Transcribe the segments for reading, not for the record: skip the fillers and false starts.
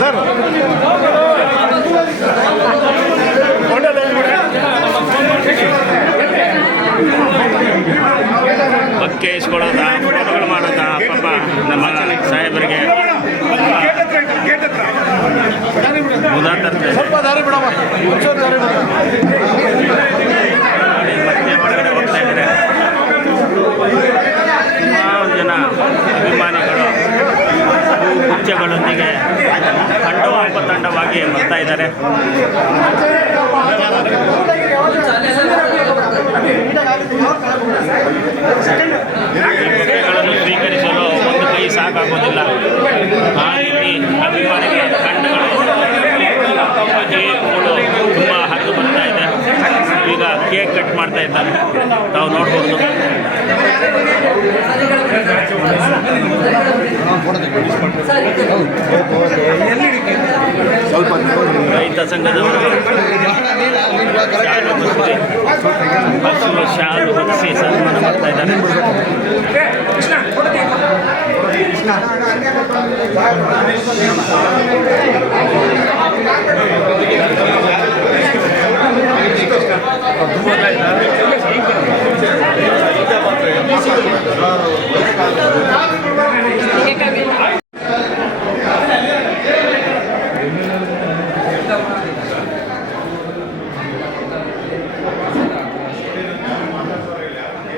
Sir ಬಕ್ಕೆ ಇಸ್ಕೊಳ್ಳೋದ ಫೋಟೋಗಳು ಮಾಡೋದ ಪಾಪ ನಮ್ಮ ಸಾಹೇಬರಿಗೆ ಮತ್ತೆ ಒಳಗಡೆ ಹೋಗ್ತಾ ಇದ್ದಾರೆ. ಸುಮಾರು ಜನ ಅಭಿಮಾನಿಗಳು ಗುಚ್ಛಗಳೊಂದಿಗೆ ತಂಡವಾಗಿ ಬರ್ತಾ ಇದ್ದಾರೆ. ಬೊಕ್ಕೆಗಳನ್ನು ಸ್ವೀಕರಿಸಲು ಒಂದು ಕೈ ಸಾಕಾಗೋದಿಲ್ಲ. ಆ ರೀತಿ ಅಭಿಮಾನಿಗೆ ತಂಡಗಳು ಕೇಕ್ಗಳು ತುಂಬ ಹರಿದು ಬರ್ತಾ ಇದೆ. ಈಗ ಕೇಕ್ ಕಟ್ ಮಾಡ್ತಾ ಇದ್ದಾರೆ, ತಾವು ನೋಡ್ಬೋದು. ರೈತ ಸಂಘದವರು ಶಾಲು ಹೊದಿಸಿ ಸನ್ಮಾನ ಮಾಡ್ತಾ ಇದ್ದಾರೆ.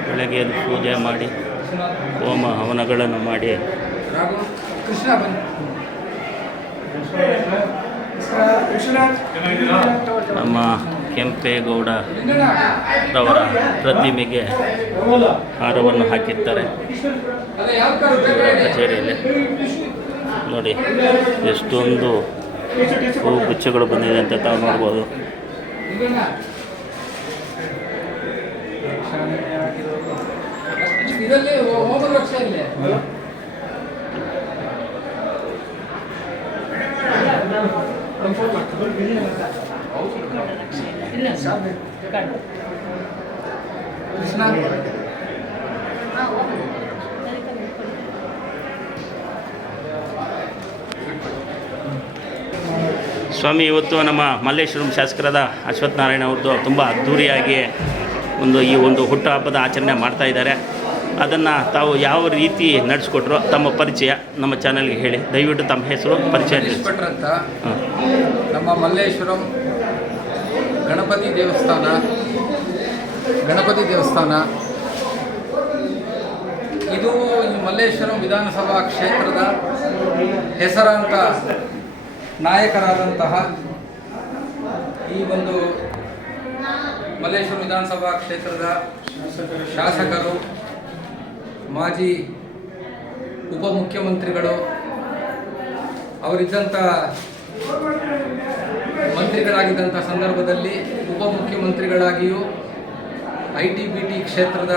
ಬೆಳಗ್ಗೆ ಪೂಜೆ ಮಾಡಿ ಹೋಮ ಹವನಗಳನ್ನು ಮಾಡಿ ನಮ್ಮ ಕೆಂಪೇಗೌಡರವರ ಪ್ರತಿಮೆಗೆ ಹಾರವನ್ನು ಹಾಕಿರ್ತಾರೆ ಕಚೇರಿಯಲ್ಲಿ. ನೋಡಿ ಎಷ್ಟೊಂದು ಹೂ ಗುಚ್ಛಗಳು ಬಂದಿದೆ ಅಂತ ತಾವು ನೋಡ್ಬೋದು. ಸ್ವಾಮಿ, ಇವತ್ತು ನಮ್ಮ ಮಲ್ಲೇಶ್ವರಂ ಶಾಸಕರಾದ ಅಶ್ವಥ್ ನಾರಾಯಣ ಅವ್ರದ್ದು ತುಂಬ ಅದ್ಧೂರಿಯಾಗಿ ಈ ಒಂದು ಹುಟ್ಟುಹಬ್ಬದ ಆಚರಣೆ ಮಾಡ್ತಾ ಇದ್ದಾರೆ. ಅದನ್ನು ತಾವು ಯಾವ ರೀತಿ ನಡೆಸ್ಕೊಟ್ರು, ತಮ್ಮ ಪರಿಚಯ ನಮ್ಮ ಚಾನಲ್ಗೆ ಹೇಳಿ. ದಯವಿಟ್ಟು ತಮ್ಮ ಹೆಸರು ಪರಿಚಯ ಅಂತ. ನಮ್ಮ ಮಲ್ಲೇಶ್ವರಂ ಗಣಪತಿ ದೇವಸ್ಥಾನ ಇದು ಈ ಮಲ್ಲೇಶ್ವರಂ ವಿಧಾನಸಭಾ ಕ್ಷೇತ್ರದ ಹೆಸರಾಂತ ನಾಯಕರಾದಂತಹ ಈ ಒಂದು ಮಲ್ಲೇಶ್ವರಂ ವಿಧಾನಸಭಾ ಕ್ಷೇತ್ರದ ಶಾಸಕರು, ಮಾಜಿ ಉಪಮುಖ್ಯಮಂತ್ರಿಗಳು, ಅವರಿದ್ದಂಥ ಮಂತ್ರಿಗಳಾಗಿದ್ದಂಥ ಸಂದರ್ಭದಲ್ಲಿ ಉಪಮುಖ್ಯಮಂತ್ರಿಗಳಾಗಿಯೂ ITBT ಕ್ಷೇತ್ರದ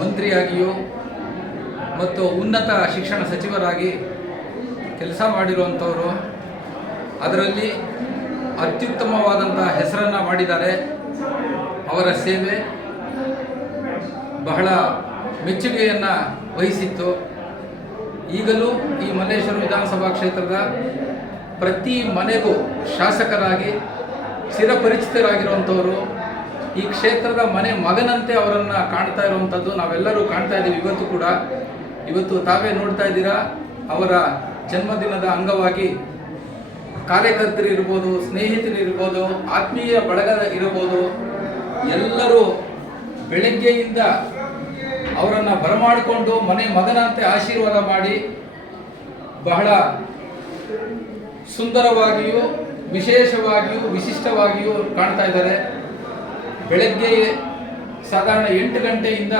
ಮಂತ್ರಿಯಾಗಿಯೂ ಮತ್ತು ಉನ್ನತ ಶಿಕ್ಷಣ ಸಚಿವರಾಗಿ ಕೆಲಸ ಮಾಡಿರುವಂಥವರು. ಅದರಲ್ಲಿ ಅತ್ಯುತ್ತಮವಾದಂಥ ಹೆಸರನ್ನು ಮಾಡಿದ್ದಾರೆ. ಅವರ ಸೇವೆ ಬಹಳ ಮೆಚ್ಚುಗೆಯನ್ನು ವಹಿಸಿತ್ತು. ಈಗಲೂ ಈ ಮಲ್ಲೇಶ್ವರಂ ವಿಧಾನಸಭಾ ಕ್ಷೇತ್ರದ ಪ್ರತಿ ಮನೆಗೂ ಶಾಸಕರಾಗಿ ಚಿರಪರಿಚಿತರಾಗಿರುವಂಥವರು. ಈ ಕ್ಷೇತ್ರದ ಮನೆ ಮಗನಂತೆ ಅವರನ್ನು ಕಾಣ್ತಾ ಇರುವಂಥದ್ದು ನಾವೆಲ್ಲರೂ ಕಾಣ್ತಾ ಇದ್ದೀವಿ. ಇವತ್ತು ತಾವೇ ನೋಡ್ತಾ ಇದ್ದೀರಾ. ಅವರ ಜನ್ಮದಿನದ ಅಂಗವಾಗಿ ಕಾರ್ಯಕರ್ತರು ಇರ್ಬೋದು, ಸ್ನೇಹಿತರಿರ್ಬೋದು, ಆತ್ಮೀಯ ಬಳಗ ಇರ್ಬೋದು, ಎಲ್ಲರೂ ಬೆಳಗ್ಗೆಯಿಂದ ಅವರನ್ನು ಬರಮಾಡಿಕೊಂಡು ಮನೆ ಮಗನಂತೆ ಆಶೀರ್ವಾದ ಮಾಡಿ ಬಹಳ ಸುಂದರವಾಗಿಯೂ ವಿಶೇಷವಾಗಿಯೂ ವಿಶಿಷ್ಟವಾಗಿಯೂ ಕಾಣ್ತಾ ಇದ್ದಾರೆ. ಬೆಳಗ್ಗೆ ಸಾಧಾರಣ 8 ಗಂಟೆಯಿಂದ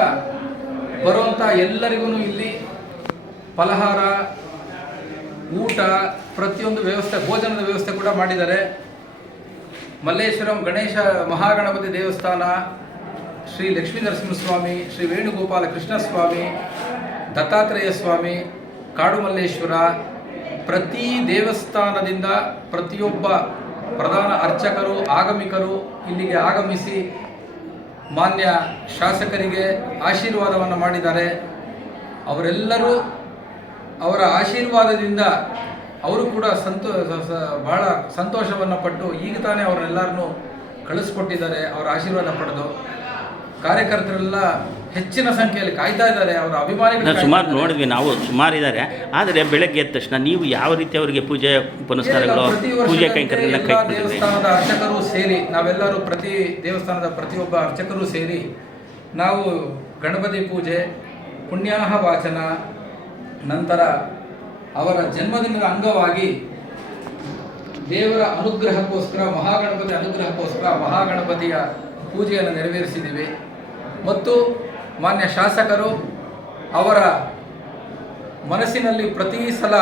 ಬರುವಂಥ ಎಲ್ಲರಿಗೂ ಇಲ್ಲಿ ಫಲಹಾರ, ಊಟ, ಪ್ರತಿಯೊಂದು ವ್ಯವಸ್ಥೆ, ಭೋಜನದ ವ್ಯವಸ್ಥೆ ಕೂಡ ಮಾಡಿದ್ದಾರೆ. ಮಲ್ಲೇಶ್ವರಂ ಗಣೇಶ ಮಹಾಗಣಪತಿ ದೇವಸ್ಥಾನ, ಶ್ರೀ ಲಕ್ಷ್ಮೀ ನರಸಿಂಹಸ್ವಾಮಿ, ಶ್ರೀ ವೇಣುಗೋಪಾಲ ಕೃಷ್ಣಸ್ವಾಮಿ, ದತ್ತಾತ್ರೇಯ ಸ್ವಾಮಿ, ಕಾಡು ಮಲ್ಲೇಶ್ವರ, ಪ್ರತಿ ದೇವಸ್ಥಾನದಿಂದ ಪ್ರತಿಯೊಬ್ಬ ಪ್ರಧಾನ ಅರ್ಚಕರು, ಆಗಮಿಕರು ಇಲ್ಲಿಗೆ ಆಗಮಿಸಿ ಮಾನ್ಯ ಶಾಸಕರಿಗೆ ಆಶೀರ್ವಾದವನ್ನು ಮಾಡಿದ್ದಾರೆ. ಅವರೆಲ್ಲರೂ ಅವರ ಆಶೀರ್ವಾದದಿಂದ ಅವರು ಕೂಡ ಬಹಳ ಸಂತೋಷವನ್ನು ಪಟ್ಟು ಈಗ ತಾನೇ ಅವರೆಲ್ಲರನ್ನೂ ಕಳಿಸ್ಕೊಟ್ಟಿದ್ದಾರೆ. ಅವರ ಆಶೀರ್ವಾದ ಪಡೆದು ಕಾರ್ಯಕರ್ತರೆಲ್ಲ ಹೆಚ್ಚಿನ ಸಂಖ್ಯೆಯಲ್ಲಿ ಕಾಯ್ತಾ ಇದ್ದಾರೆ. ಅವರ ಅಭಿಮಾನಿಗಳು ಸುಮಾರು ನೋಡಿದ್ವಿ, ನಾವು ಸುಮಾರಿದ್ದಾರೆ. ಆದರೆ ಬೆಳಗ್ಗೆ ಎದ್ದ ತಕ್ಷಣ ನೀವು ಯಾವ ರೀತಿ ಅವರಿಗೆ ಪೂಜೆ ಪುನಸ್ಕಾರಗಳು, ಪೂಜೆ ಕೈಂಕರ್ಯೆಲ್ಲ ದೇವಸ್ಥಾನದ ಅರ್ಚಕರು ಸೇರಿ ನಾವೆಲ್ಲರೂ ಪ್ರತಿ ದೇವಸ್ಥಾನದ ಪ್ರತಿಯೊಬ್ಬ ಅರ್ಚಕರು ಸೇರಿ ನಾವು ಗಣಪತಿ ಪೂಜೆ, ಪುಣ್ಯಾಹ ವಾಚನ, ನಂತರ ಅವರ ಜನ್ಮದಿನದ ಅಂಗವಾಗಿ ದೇವರ ಅನುಗ್ರಹಕ್ಕೋಸ್ಕರ, ಮಹಾಗಣಪತಿ ಅನುಗ್ರಹಕ್ಕೋಸ್ಕರ ಮಹಾಗಣಪತಿಯ ಪೂಜೆಯನ್ನು ನೆರವೇರಿಸಿದ್ದೀವಿ. ಮತ್ತು ಮಾನ್ಯ ಶಾಸಕರು ಅವರ ಮನಸ್ಸಿನಲ್ಲಿ ಪ್ರತಿ ಸಲ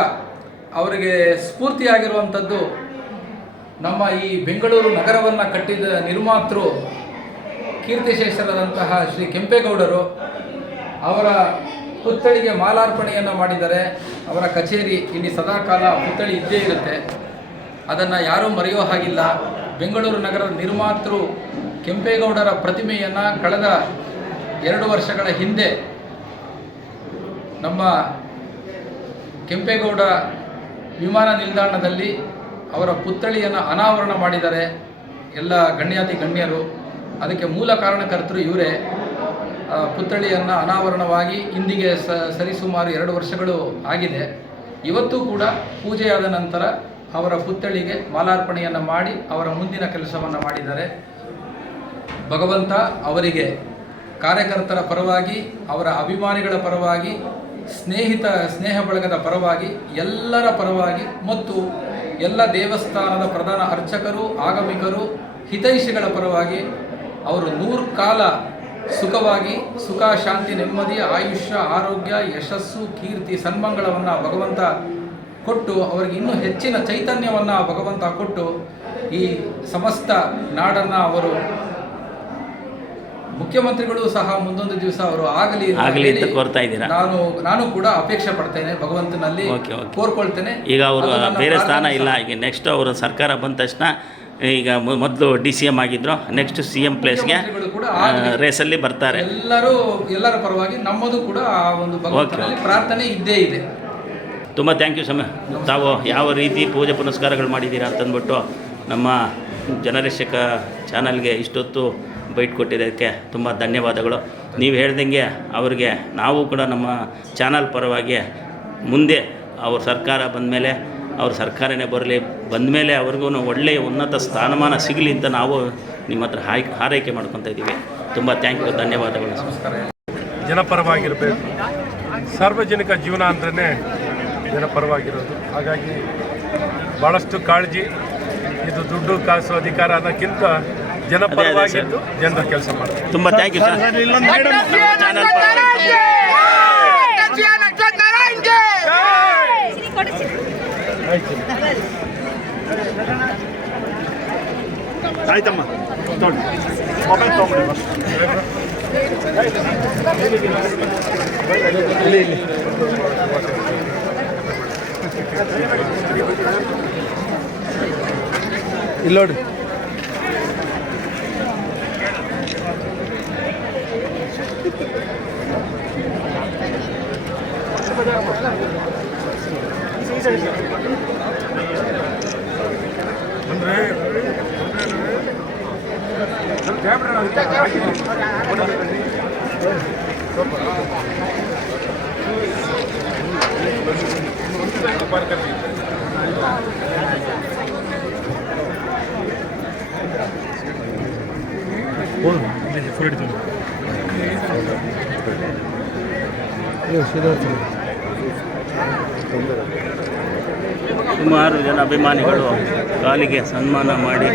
ಅವರಿಗೆ ಸ್ಫೂರ್ತಿಯಾಗಿರುವಂಥದ್ದು ನಮ್ಮ ಈ ಬೆಂಗಳೂರು ನಗರವನ್ನು ಕಟ್ಟಿದ ನಿರ್ಮಾತೃ ಕೀರ್ತಿಶೇಷರಾದಂತಹ ಶ್ರೀ ಕೆಂಪೇಗೌಡರು. ಅವರ ಪುತ್ಥಳಿಗೆ ಮಾಲಾರ್ಪಣೆಯನ್ನು ಮಾಡಿದ್ದಾರೆ. ಅವರ ಕಚೇರಿ ಇಲ್ಲಿ ಸದಾಕಾಲ ಪುತ್ಥಳಿ ಇದ್ದೇ ಇರುತ್ತೆ, ಅದನ್ನು ಯಾರೂ ಮರೆಯೋ ಹಾಗಿಲ್ಲ. ಬೆಂಗಳೂರು ನಗರದ ನಿರ್ಮಾತೃ ಕೆಂಪೇಗೌಡರ ಪ್ರತಿಮೆಯನ್ನು ಕಳೆದ 2 ವರ್ಷಗಳ ಹಿಂದೆ ನಮ್ಮ ಕೆಂಪೇಗೌಡ ವಿಮಾನ ನಿಲ್ದಾಣದಲ್ಲಿ ಅವರ ಪುತ್ಥಳಿಯನ್ನು ಅನಾವರಣ ಮಾಡಿದ್ದಾರೆ ಎಲ್ಲ ಗಣ್ಯಾತಿ ಗಣ್ಯರು. ಅದಕ್ಕೆ ಮೂಲ ಕಾರಣಕರ್ತರು ಇವರೇ. ಪುತ್ಥಳಿಯನ್ನು ಅನಾವರಣವಾಗಿ ಇಂದಿಗೆ ಸರಿಸುಮಾರು 2 ವರ್ಷಗಳು ಆಗಿದೆ. ಇವತ್ತು ಕೂಡ ಪೂಜೆಯಾದ ನಂತರ ಅವರ ಪುತ್ಥಳಿಗೆ ಮಾಲಾರ್ಪಣೆಯನ್ನು ಮಾಡಿ ಅವರ ಮುಂದಿನ ಕೆಲಸವನ್ನು ಮಾಡಿದ್ದಾರೆ. ಭಗವಂತ ಅವರಿಗೆ ಕಾರ್ಯಕರ್ತರ ಪರವಾಗಿ, ಅವರ ಅಭಿಮಾನಿಗಳ ಪರವಾಗಿ, ಸ್ನೇಹ ಬಳಗದ ಪರವಾಗಿ, ಎಲ್ಲರ ಪರವಾಗಿ ಮತ್ತು ಎಲ್ಲ ದೇವಸ್ಥಾನದ ಪ್ರಧಾನ ಅರ್ಚಕರು, ಆಗಮಿಕರು, ಹಿತೈಷಿಗಳ ಪರವಾಗಿ ಅವರು 100 ಕಾಲ ಸುಖವಾಗಿ, ಸುಖ, ಶಾಂತಿ, ನೆಮ್ಮದಿ, ಆಯುಷ್ಯ, ಆರೋಗ್ಯ, ಯಶಸ್ಸು, ಕೀರ್ತಿ, ಸನ್ಮಂಗಳವನ್ನು ಭಗವಂತ ಕೊಟ್ಟು ಅವರಿಗೆ ಇನ್ನೂ ಹೆಚ್ಚಿನ ಚೈತನ್ಯವನ್ನು ಭಗವಂತ ಕೊಟ್ಟು ಈ ಸಮಸ್ತ ನಾಡನ್ನು ಅವರು ಮುಖ್ಯಮಂತ್ರಿಗಳು ಸಹ ಮುಂದೊಂದು ದಿವಸ ಅವರು ಆಗಲಿ ಅಂತ ಕೋರ್ತಾ ಇದ್ದೀರಾ. ನಾನು ಕೂಡ ಅಪೇಕ್ಷೆ ಪಡ್ತೇನೆ, ಭಗವಂತನಲ್ಲಿ ಕೋರ್ಕೊಳ್ತೇನೆ. ಈಗ ಅವರು ಬೇರೆ ಸ್ಥಾನ ಇಲ್ಲ. ಈಗ ನೆಕ್ಸ್ಟ್ ಅವರು ಸರ್ಕಾರ ಬಂದ ತಕ್ಷಣ ಈಗ ಮೊದಲು DCM ಆಗಿದ್ರು, ನೆಕ್ಸ್ಟ್ CM ಪ್ಲೇಸ್ಗೆ ರೇಸಲ್ಲಿ ಬರ್ತಾರೆ. ಎಲ್ಲರ ಪರವಾಗಿ ನಮ್ಮದು ಕೂಡ ಆ ಒಂದು ಭಗವಂತನಲ್ಲಿ ಪ್ರಾರ್ಥನೆ ಇದ್ದೇ ಇದೆ. ತುಂಬ ಥ್ಯಾಂಕ್ ಯು ಸ್ವಾಮಿ. ತಾವು ಯಾವ ರೀತಿ ಪೂಜೆ ಪುನಸ್ಕಾರಗಳು ಮಾಡಿದ್ದೀರಾ ಅಂತಂದ್ಬಿಟ್ಟು ನಮ್ಮ ಜನರಕ್ಷಕ ಚಾನಲ್ಗೆ ಇಷ್ಟೊತ್ತು ಬೈಟ್ ಕೊಟ್ಟಿದ್ದಕ್ಕೆ ತುಂಬ ಧನ್ಯವಾದಗಳು. ನೀವು ಹೇಳ್ದಂಗೆ ಅವರಿಗೆ ನಾವು ಕೂಡ ನಮ್ಮ ಚಾನಲ್ ಪರವಾಗಿ ಮುಂದೆ ಅವ್ರ ಸರ್ಕಾರ ಬಂದಮೇಲೆ, ಅವ್ರ ಸರ್ಕಾರನೇ ಬರಲಿ, ಬಂದಮೇಲೆ ಅವ್ರಿಗೂ ಒಳ್ಳೆಯ ಉನ್ನತ ಸ್ಥಾನಮಾನ ಸಿಗಲಿ ಅಂತ ನಾವು ನಿಮ್ಮ ಹತ್ರ ಹಾರೈಕೆ ಮಾಡ್ಕೊತಾ ಇದ್ದೀವಿ. ತುಂಬ ಥ್ಯಾಂಕ್ ಯು, ಧನ್ಯವಾದಗಳು. ಜನಪರವಾಗಿರಬೇಕು. ಸಾರ್ವಜನಿಕ ಜೀವನ ಅಂದ್ರೇ ಜನಪರವಾಗಿರೋದು. ಹಾಗಾಗಿ ಭಾಳಷ್ಟು ಕಾಳಜಿ. ಇದು ದುಡ್ಡು, ಕಾಸು, ಅಧಿಕಾರ ಅನ್ನೋಕ್ಕಿಂತ ಜನಪರವಾಗಿದ್ದು ಜನರ ಕೆಲಸ ಮಾಡ್ತಾರೆ. ತುಂಬ ಥ್ಯಾಂಕ್ ಯು ಸರ್. ಚಾನಲ್ ಆಯ್ತಮ್ಮ, ತೊಗೊಂಡು ಮೊಬೈಲ್ ತೊಗೊಂಬಿಡಿ. ಇಲ್ಲಿ ನೋಡಿ. ಸುಮಾರು ಜನ ಅಭಿಮಾನಿಗಳು ಕಾಲಿಗೆ ಸನ್ಮಾನ ಮಾಡಿ,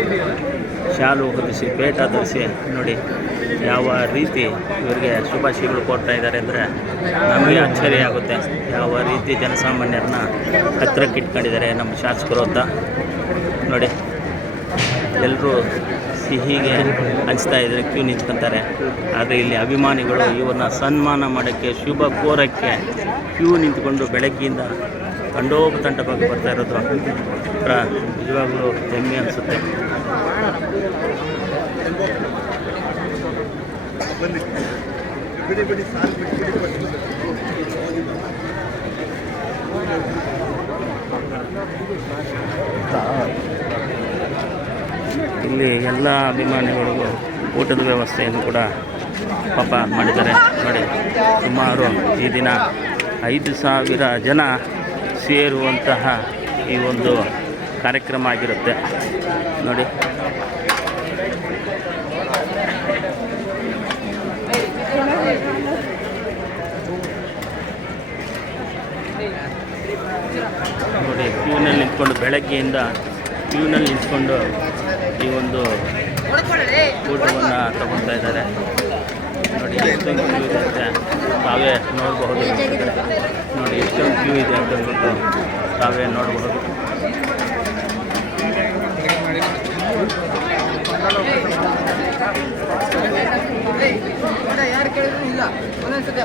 ಶಾಲು ಹೊದಿಸಿ, ಪೇಟ ಧರಿಸಿ, ನೋಡಿ ಯಾವ ರೀತಿ ಇವರಿಗೆ ಶುಭಾಶಯಗಳು ಕೊಡ್ತಾ ಇದ್ದಾರೆ ಅಂದರೆ ನಮಗೆ ಆಶ್ಚರ್ಯ ಆಗುತ್ತೆ. ಯಾವ ರೀತಿ ಜನಸಾಮಾನ್ಯರನ್ನ ಹತ್ತಿರಕ್ಕೆ ಇಟ್ಕೊಂಡಿದ್ದಾರೆ ನಮ್ಮ ಶಾಸಕರು ಅಂತ ನೋಡಿ. ಎಲ್ಲರೂ ಸಿಹಿಗೆ ಹಂಚ್ತಾ ಇದ್ದಾರೆ, ಕ್ಯೂ ನಿಂತ್ಕೊತಾರೆ. ಆದರೆ ಇಲ್ಲಿ ಅಭಿಮಾನಿಗಳು ಇವ್ರನ್ನ ಸನ್ಮಾನ ಮಾಡೋಕ್ಕೆ, ಶುಭ ಕೋರಕ್ಕೆ ಕ್ಯೂ ನಿಂತ್ಕೊಂಡು ಬೆಳಗ್ಗೆಯಿಂದ ತಂಡೋಪತಂಡವಾಗಿ ಬರ್ತಾ ಇರೋದು ನಿಜವಾಗ್ಲೂ ಹೆಮ್ಮೆ ಅನಿಸುತ್ತೆ. ಇಲ್ಲಿ ಎಲ್ಲ ಅಭಿಮಾನಿಗಳಿಗೂ ಊಟದ ವ್ಯವಸ್ಥೆಯನ್ನು ಕೂಡ ಪಾಪ ಮಾಡಿದ್ದಾರೆ ನೋಡಿ. ಸುಮಾರು ಈ ದಿನ 5,000 ಜನ ಸೇರುವಂತಹ ಈ ಒಂದು ಕಾರ್ಯಕ್ರಮ ಆಗಿರುತ್ತೆ ನೋಡಿ. ನೋಡಿ ಕ್ಯೂನಲ್ಲಿ ನಿಂತ್ಕೊಂಡು ಬೆಳಗ್ಗೆಯಿಂದ ಕ್ಯೂನಲ್ಲಿ ನಿಂತ್ಕೊಂಡು ಈ ಒಂದು ಊಟವನ್ನು ತಗೊಳ್ತಾ ಇದ್ದಾರೆ ನೋಡಿ. ಎಷ್ಟೊಂದು ಕ್ಯೂ ಇದೆ ಅಂತ ತಾವೇ ನೋಡಬಹುದು. ನೋಡಿ ಎಷ್ಟೊಂದು ಕ್ಯೂ ಇದೆ ಅಂತ ಅಂದ್ಬಿಟ್ಟು ತಾವೇ ನೋಡಬಹುದು. ಯಾರು ಕೇಳಿದ್ರು ಇಲ್ಲ ಒಂದೊಂದ್ಸತಿ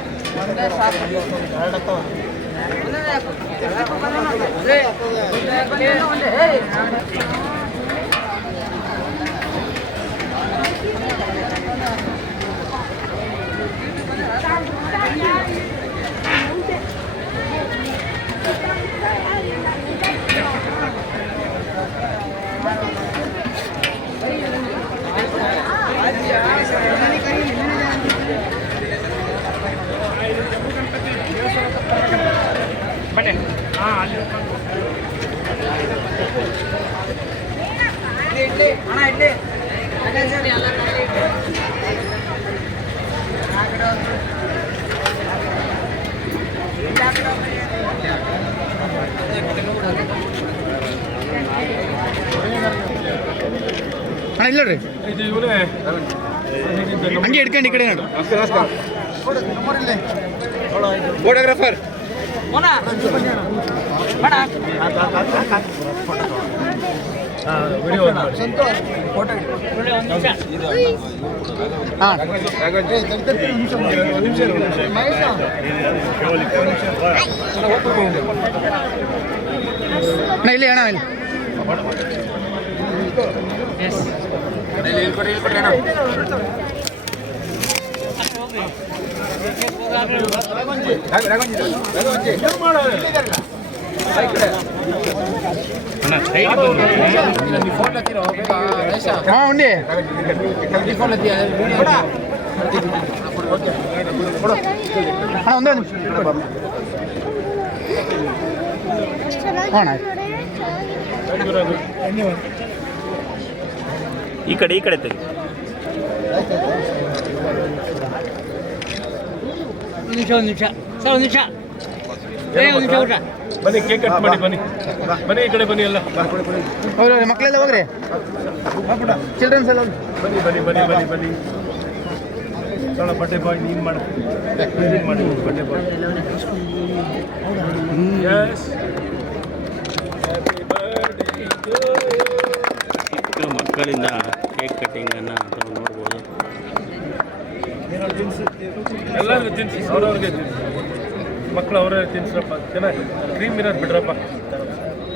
ಬನ್ನಿ. ಹಾಂ ಇಡ್ಲಿ ಅಣ್ಣ ಇಡ್ಲಿ ಅಣ್ಣ ಇಲ್ಲ ರೀ ಇದು ಇವನೇ ಹಂಗೆ ಹಿಡ್ಕೊಂಡು ಈ ಕಡೆ ನೋಡು. ಫೋಟೋಗ್ರಾಫರ್ ವಿಡಿಯೋ ಹಾಂ ಅಣ್ಣ ಇಲ್ಲಿ ಅಣ್ಣ ಇಲ್ಲಿ ಹಾಂ ಉಂಡಿ ಅಣ್ಣ ಒಂದೇ ನಿಮಿಷ ಹಾಂ ಈ ಕಡೆ ತೆಗಿ. ಒಂದು ನಿಮಿಷ ಸರ್, ಒಂದು ನಿಮಿಷ ಊಟ. ಬನ್ನಿ, ಕೇಕ್ ಕಟ್ ಮಾಡಿ ಬನ್ನಿ. ಬನ್ನಿ ಈ ಕಡೆ ಬನ್ನಿ ಎಲ್ಲ. ಹೋಗ್ರಿ ಮಕ್ಕಳೆಲ್ಲ ಹೋಗ್ರಿ, ಚಿಲ್ಡ್ರನ್ಸ್ ಎಲ್ಲ ಹೋಗ್ರಿ. ಬನ್ನಿ ಬನ್ನಿ ಬನ್ನಿ ಬನ್ನಿ ಬನ್ನಿ. ಚಲೋ ಬಡ್ಡೆ ಬಾಯ್ ನೀನು ಮಾಡು, ನೀನು ಮಾಡಿ ಬಡ್ಡೆ ಬಾಯ್. ಯಸ್ ಚಿಕ್ಕ ಮಕ್ಕಳಿಂದ ಕೇಕ್ ಕಟ್ಟಿಂಗನ್ನು ತಾವು ನೋಡ್ಬೋದು. ಎಲ್ಲರಿಗೂ ತಿನ್ಸಿ, ಅವ್ರವ್ರಿಗೆ ತಿನ್ಸಿ. ಮಕ್ಕಳು ಅವರೇ ತಿನ್ಸ್ರಪ್ಪ. ಚೆನ್ನಾಗಿ ಕ್ರೀಮ್ ಇರೋದು ಬಿಡ್ರಪ್ಪ.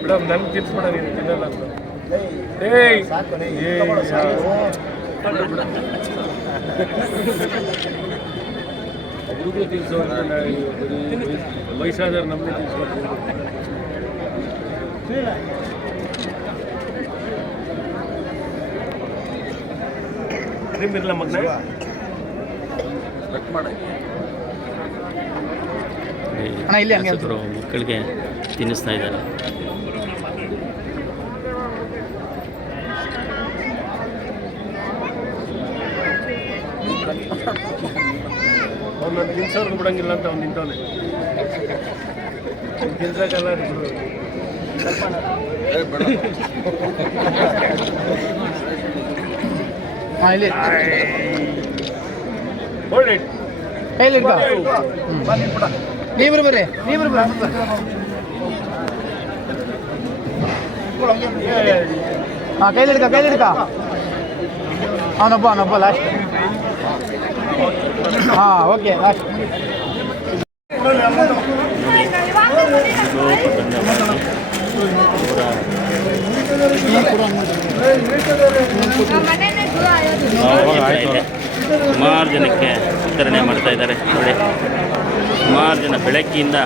ಬಿಡಮ್ ನಮ್ಗೆ ತಿನ್ಸ್ಬಿಡ, ನೀನು ತಿನ್ನಲ್ಲ ಅಂತ. ಹುಡುಗರು ತಿನ್ಸೋ ಅಂತ ವಯಸ್ಸಾದ್ರೆ ನಮ್ಮನ್ನೇ ತಿನ್ಸ್ಬೇಕು. ಕ್ರೀಮ್ ಇರಲ್ಲ ಮಗನ. ಅಣ್ಣ ಇಲ್ಲಿ ಹಂಗೆ ಶಾಸಕರು ಮಕ್ಕಳಿಗೆ ತಿನ್ನಿಸ್ತಾ ಇದ್ದಾರೆ. ಅವ್ನು ತಿನ್ಸೋರ್ಗು ಬಿಡಂಗಿಲ್ಲ ಅಂತ ಅವ್ನು ನಿಂತವನೆ. ತಿನ್ಸಕ್ಕಲ್ಲ ಹಾಂ ಇಲ್ಲಿ ಹೊರಡಿ. ಕೈಲಿ ಇಡ್ಬಾ. ನೀವಿರು ಬರ್ರಿ, ನೀವಿರು ಬರ್ರಿ. ಹಾಂ ಕೈಲಿ ಹಿಡ್ಕ ಅವನೊಬ್ಬ ಲಾಸ್ಟ್. ಹಾಂ ಓಕೆ ಲಾಸ್ಟ್. ಸುಮಾರು ಜನಕ್ಕೆ ವಿತರಣೆ ಮಾಡ್ತಾ ಇದ್ದಾರೆ ನೋಡಿ. ಸುಮಾರು ಜನ ಬೆಳಗ್ಗೆಯಿಂದ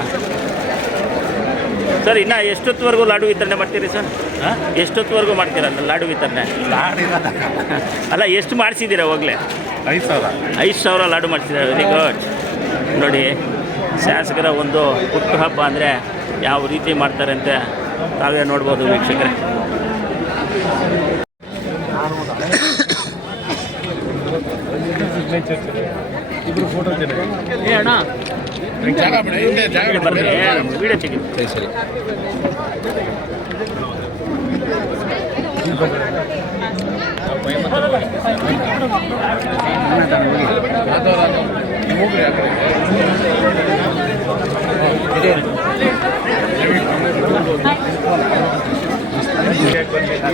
ಸರ್ ಇನ್ನು ಎಷ್ಟೊತ್ತುವರೆಗೂ ಲಾಡು ವಿತರಣೆ ಮಾಡ್ತೀರಿ ಸರ್? ಎಷ್ಟೊತ್ತುವರೆಗೂ ಮಾಡ್ತೀರಲ್ಲ ಲಾಡು ವಿತರಣೆ? ಅಲ್ಲ ಎಷ್ಟು ಮಾಡಿಸಿದ್ದೀರಾ ಹೋಗಲೇ? 5,000 ಲಾಡು ಮಾಡಿಸಿದ್ದಾರೆ. Very good. ನೋಡಿ ಶಾಸಕರ ಒಂದು ಹುಟ್ಟುಹಬ್ಬ ಅಂದರೆ ಯಾವ ರೀತಿ ಮಾಡ್ತಾರೆ ಅಂತ ತಾವೇ ನೋಡ್ಬೋದು ವೀಕ್ಷಕರೇ. ಇಬ್ಬರು ಫೋಟೋ ಬರ್ರಿ ವಿಡಿಯೋ ತೆಗಿ.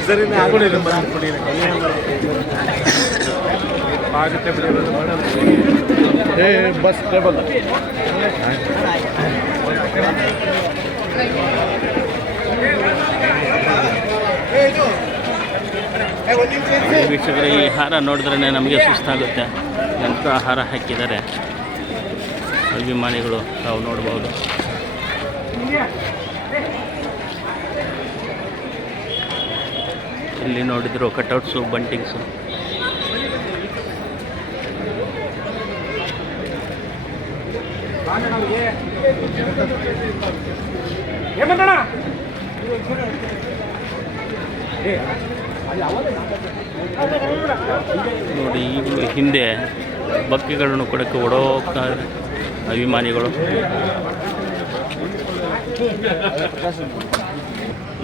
ಸರಿ ಆಗುತ್ತೆ ಬಸ್ ಟೇಬಲ್ ವೀಕ್ಷಕರೇ ಈ ಹಾರ ನೋಡಿದ್ರೇ ನಮಗೆ ಸುಸ್ತಾಗುತ್ತೆ. ಎಂಥ ಹಾರ ಹಾಕಿದ್ದಾರೆ ಅಭಿಮಾನಿಗಳು ತಾವು ನೋಡ್ಬೋದು. ಇಲ್ಲಿ ನೋಡಿದ್ರು ಕಟೌಟ್ಸು ಬಂಟಿಂಗ್ಸು. ನೋಡಿ ಈಗಲೂ ಹಿಂದೆ ಬಕ್ಕಿಗಳನ್ನು ಕೊಡಕ್ಕೆ ಓಡೋಗ್ತಾ ಅಭಿಮಾನಿಗಳು.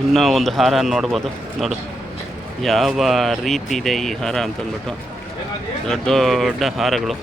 ಇನ್ನೂ ಒಂದು ಹಾರ ನೋಡ್ಬೋದು. ನೋಡು ಯಾವ ರೀತಿ ಇದೆ ಈ ಹಾರ ಅಂತಂದ್ಬಿಟ್ಟು. ದೊಡ್ಡ ದೊಡ್ಡ ಹಾರಗಳು.